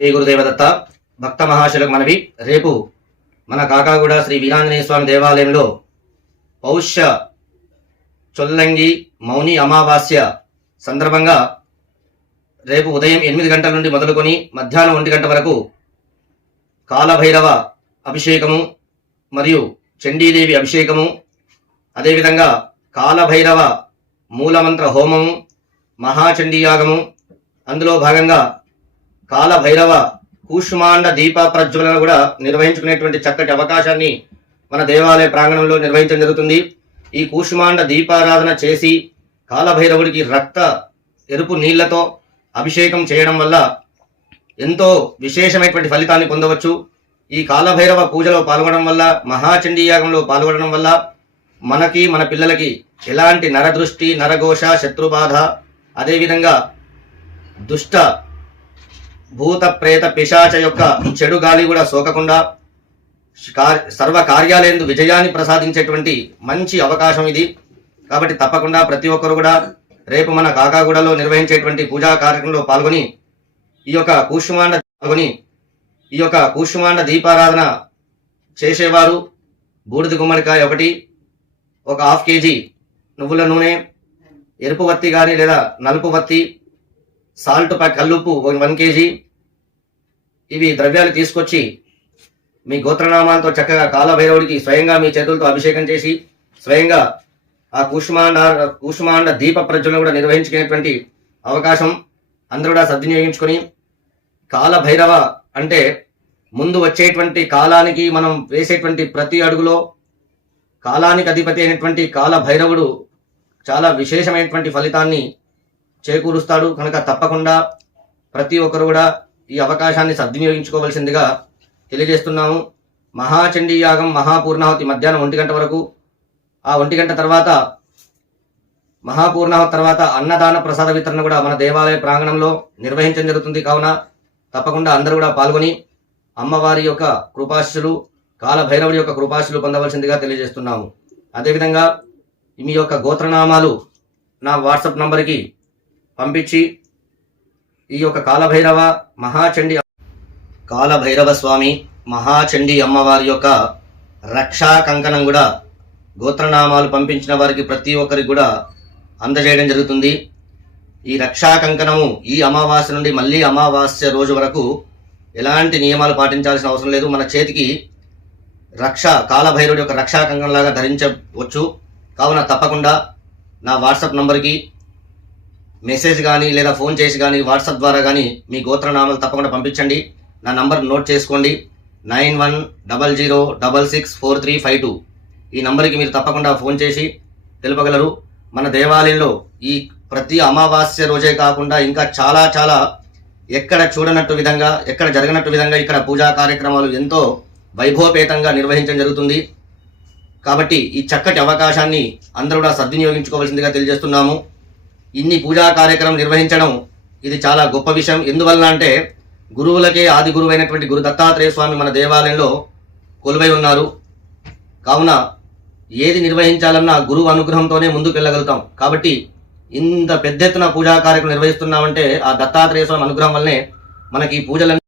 శ్రీ గురుదేవదత్త భక్త మహాశులకు మనవి. రేపు మన కాకాగూడ శ్రీ వీరాంజనేయ స్వామి దేవాలయంలో పౌష్య చొల్లంగి మౌని అమావాస్య సందర్భంగా రేపు ఉదయం 8 గంటల నుండి మొదలుకొని మధ్యాహ్నం 1 గంట వరకు కాలభైరవ అభిషేకము మరియు చండీదేవి అభిషేకము, అదేవిధంగా కాలభైరవ మూలమంత్ర హోమము, మహాచండీయాగము, అందులో భాగంగా కాలభైరవ కూష్మాండ దీప ప్రజ్వలన కూడా నిర్వహించుకునేటువంటి చక్కటి అవకాశాన్ని మన దేవాలయ ప్రాంగణంలో నిర్వహించడం జరుగుతుంది. ఈ కూష్మాండ దీపారాధన చేసి కాలభైరవుడికి రక్త ఎరుపు నీళ్లతో అభిషేకం చేయడం వల్ల ఎంతో విశేషమైనటువంటి ఫలితాన్ని పొందవచ్చు. ఈ కాలభైరవ పూజలో పాల్గొనడం వల్ల, మహాచండీయాగంలో పాల్గొనడం వల్ల మనకి మన పిల్లలకి ఎలాంటి నరదృష్టి, నరఘోష, శత్రుబాధ, అదేవిధంగా దుష్ట భూత ప్రేత పిశాచ యొక్క చెడు గాలి కూడా సోకకుండా సర్వ కార్యాలయందు విజయాన్ని ప్రసాదించేటువంటి మంచి అవకాశం ఇది. కాబట్టి తప్పకుండా ప్రతి ఒక్కరు కూడా రేపు మన కాకాగూడలో నిర్వహించేటువంటి పూజా కార్యక్రమంలో పాల్గొని ఈ యొక్క కూష్మాండ దీపారాధన చేసేవారు బూడిద గుమ్మడికాయ ఒకటి, ఒక 1/2 kg నువ్వుల నూనె, ఎరుపు వత్తి కానీ లేదా నలుపు వత్తి, సాల్ట్ కల్లుప్పు 1 kg, ఇవి ద్రవ్యాలు తీసుకొచ్చి మీ గోత్రనామాలతో చక్కగా కాలభైరవుడికి స్వయంగా మీ చేతులతో అభిషేకం చేసి స్వయంగా ఆ కూష్మాండ దీప ప్రజ్వలన కూడా నిర్వహించుకునేటువంటి అవకాశం అందరూ కూడా సద్వినియోగించుకొని, కాలభైరవ అంటే ముందు వచ్చేటువంటి కాలానికి మనం వేసేటువంటి ప్రతి అడుగులో కాలానికి అధిపతి అయినటువంటి కాలభైరవుడు చాలా విశేషమైనటువంటి ఫలితాన్ని చేకూరుస్తాడు. కనుక తప్పకుండా ప్రతి ఒక్కరు కూడా ఈ అవకాశాన్ని సద్వినియోగించుకోవాల్సిందిగా తెలియజేస్తున్నాము. మహాచండీ యాగం మహాపూర్ణాహుతి మధ్యాహ్నం 1 గంట వరకు, ఆ 1 గంట తర్వాత మహాపూర్ణాహుతి తర్వాత అన్నదాన ప్రసాద వితరణ కూడా మన దేవాలయ ప్రాంగణంలో నిర్వహించడం జరుగుతుంది. కావున తప్పకుండా అందరూ కూడా పాల్గొని అమ్మవారి యొక్క కృపాశిస్సులు, కాలభైరవుడి యొక్క కృపాశిస్సులు పొందవలసిందిగా తెలియజేస్తున్నాము. అదేవిధంగా మీ యొక్క గోత్రనామాలు నా వాట్సాప్ నంబర్కి పంపించి ఈ యొక్క కాలభైరవ స్వామి మహాచండీ అమ్మవారి యొక్క రక్షా కంకణం కూడా గోత్రనామాలు పంపించిన వారికి ప్రతి ఒక్కరికి కూడా అందజేయడం జరుగుతుంది. ఈ రక్షా కంకణము ఈ అమావాస్య నుండి మళ్ళీ అమావాస్య రోజు వరకు ఎలాంటి నియమాలు పాటించాల్సిన అవసరం లేదు. మన చేతికి కాలభైరవుడి యొక్క రక్షా కంకణం లాగా ధరించవచ్చు. కావున తప్పకుండా నా వాట్సాప్ నంబర్కి మెసేజ్ కానీ లేదా ఫోన్ చేసి కానీ వాట్సాప్ ద్వారా కానీ మీ గోత్రనామాలు తప్పకుండా పంపించండి. నా నంబర్ నోట్ చేసుకోండి, 9100664352. ఈ నంబర్కి మీరు తప్పకుండా ఫోన్ చేసి తెలుపగలరు. మన దేవాలయంలో ఈ ప్రతి అమావాస్య రోజే కాకుండా ఇంకా చాలా చాలా ఎక్కడ చూడనట్టు విధంగా, ఎక్కడ జరగనట్టు విధంగా ఇక్కడ పూజా కార్యక్రమాలు ఎంతో వైభవపేతంగా నిర్వహించడం జరుగుతుంది. కాబట్టి ఈ చక్కటి అవకాశాన్ని అందరూ కూడా సద్వినియోగించుకోవాల్సిందిగా తెలియజేస్తున్నాము. ఇన్ని పూజా కార్యక్రమం నిర్వహించడం ఇది చాలా గొప్ప విషయం. ఎందువల్ల అంటే గురువులకే ఆది గురువైనటువంటి గురు దత్తాత్రేయ స్వామి మన దేవాలయంలో కొలువై ఉన్నారు. కావున ఏది నిర్వహించాలన్నా గురువు అనుగ్రహంతోనే ముందుకు వెళ్ళగలుగుతాం. కాబట్టి ఇంత పెద్ద ఎత్తున పూజా కార్యక్రమం నిర్వహిస్తున్నామంటే ఆ దత్తాత్రేయ స్వామి అనుగ్రహం వల్లనే మనకి ఈ పూజలన్నీ